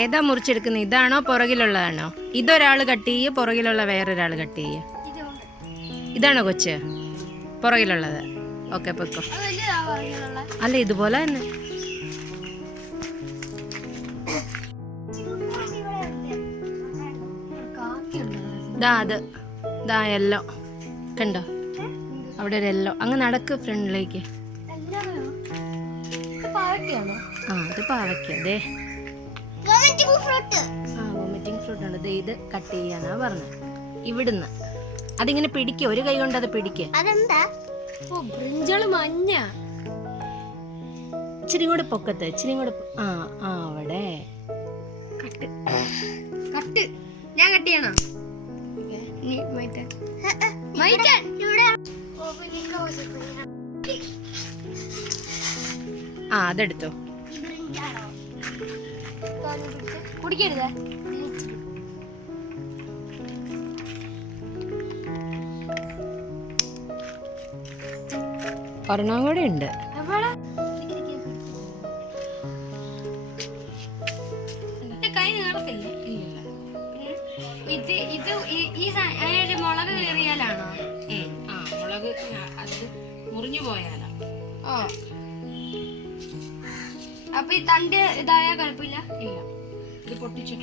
ഏതാ മുറിച്ചെടുക്കുന്നത്? ഇതാണോ പുറകിലുള്ളതാണോ? ഇതൊരാൾ കട്ട് ചെയ്യുക, പുറകിലുള്ള വേറൊരാൾ കട്ട് ചെയ്യുക. ഇതാണോ കൊച്ച് പുറകിലുള്ളത്? ഓക്കെ പൊക്കോ. അല്ല ഇതുപോലെ തന്നെ. ദാ യെല്ലോ കണ്ടോ? അവിടെ ഒരു യെല്ലോ. അങ്ങ് നടക്ക് ഫ്രണ്ടിലേക്ക്. ആ അത് പാവയ്ക്ക. ദേ വോമിറ്റിംഗ് ഫ്രൂട്ട് ഉണ്ട്. ഇത് കട്ട് ചെയ്യാനാ പറഞ്ഞത്. ഇവിടുന്ന് അതിങ്ങനെ പിടിക്കുക, ഒരു കൈ കൊണ്ട് അത് പിടിക്കുക. മഞ്ഞ ഇച്ചിരി കൂടെ പൊക്കത്ത്, ഇച്ചിരി കൂടെ. അവിടെ കട്ട് കട്ട്. ഞാൻ കട്ട് ചെയ്യണോ? അതെടുത്തോ. കുടിക്കരുത്. ഒരെണ്ണം കൂടെ ഉണ്ട്. കൈ നീളത്തില്ലേ? ഇത് മുളക് കീറിയാലാണോ? മുളക് അത് മുറിഞ്ഞു പോയാലാ. അപ്പൊ ഈ തണ്ട് ഇതായ കുഴപ്പമില്ല. ഇല്ല, ഇത് പൊട്ടിച്ചു.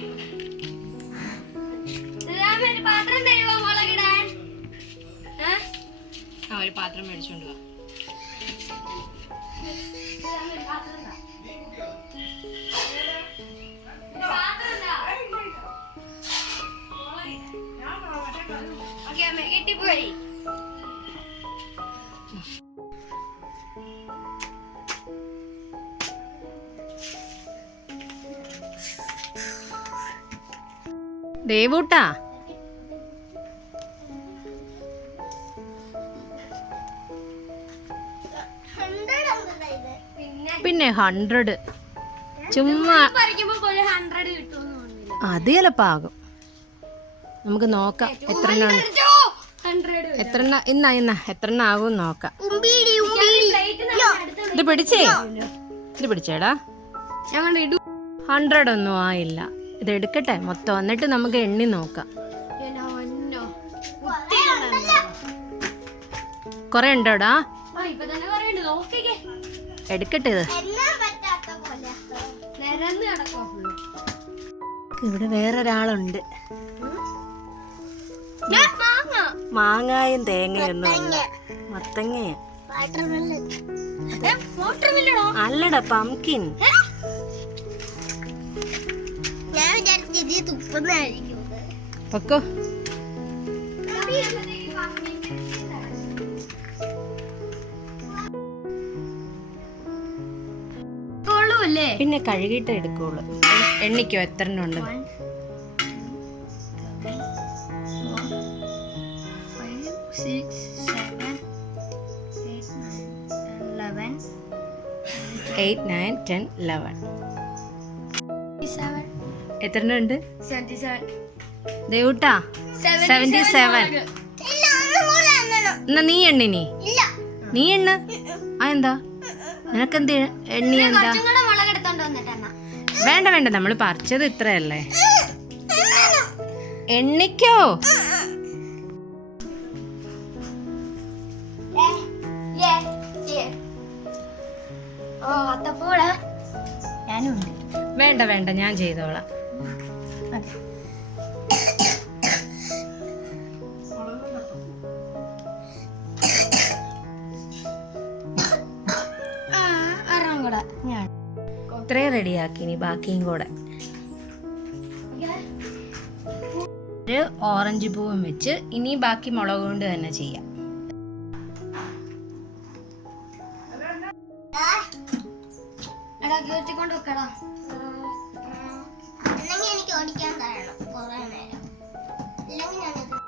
പാത്രം തരുമോ മുളകിടാൻ? ഒരു പാത്രം മേടിച്ചോണ്ട് വാ. കെട്ടിപ്പോയി. ദേവൂട്ടാ, പിന്നെ 100 ചുമ്മാ അത് ചിലപ്പാകും. നമുക്ക് നോക്കാം എത്ര എത്ര ആകും നോക്കാം. ഇത് പിടിച്ചേടാ. 100 ഒന്നും ആയില്ല. ഇത് എടുക്കട്ടെ മൊത്തം, എന്നിട്ട് നമുക്ക് എണ്ണി നോക്കാം. കൊറേ ഉണ്ടോടാ? എടുക്കട്ടെ. ഇത് ഇവിടെ വേറൊരാളുണ്ട്. മാങ്ങായും തേങ്ങയൊന്നും മത്തങ്ങയാ. അല്ലടാ പംകിൻ. പൊക്കോ. പിന്നെ കഴുകിയിട്ട് എടുക്കുള്ളൂ. എണ്ണിക്കോ എത്ര ഉണ്ട്? 8, 9, 10, 11. എത്ര ഉണ്ട്? 77. ദേവൂട്ടാ 77. എന്നാ നീ എണ്ണിനി. നീ എണ്ണ. എന്താ നിനക്കെന്ത് എണ്ണി? എന്താ? വേണ്ട, നമ്മൾ പറിച്ചത് ഇത്രയല്ലേ. എണ്ണിക്കോ. വേണ്ട ഞാൻ ചെയ്തോളാം. ഇത്രയും റെഡിയാക്കി, ഇനി ബാക്കിയും കൂടെ. ഒരു ഓറഞ്ച് പൂവും വെച്ച് ഇനി ബാക്കി മുളക് കൊണ്ട് തന്നെ ചെയ്യാം. എനിക്ക് ഓടിക്കാൻ തരണം കുറെ നേരം, ഇല്ലെങ്കിൽ ഞാനത്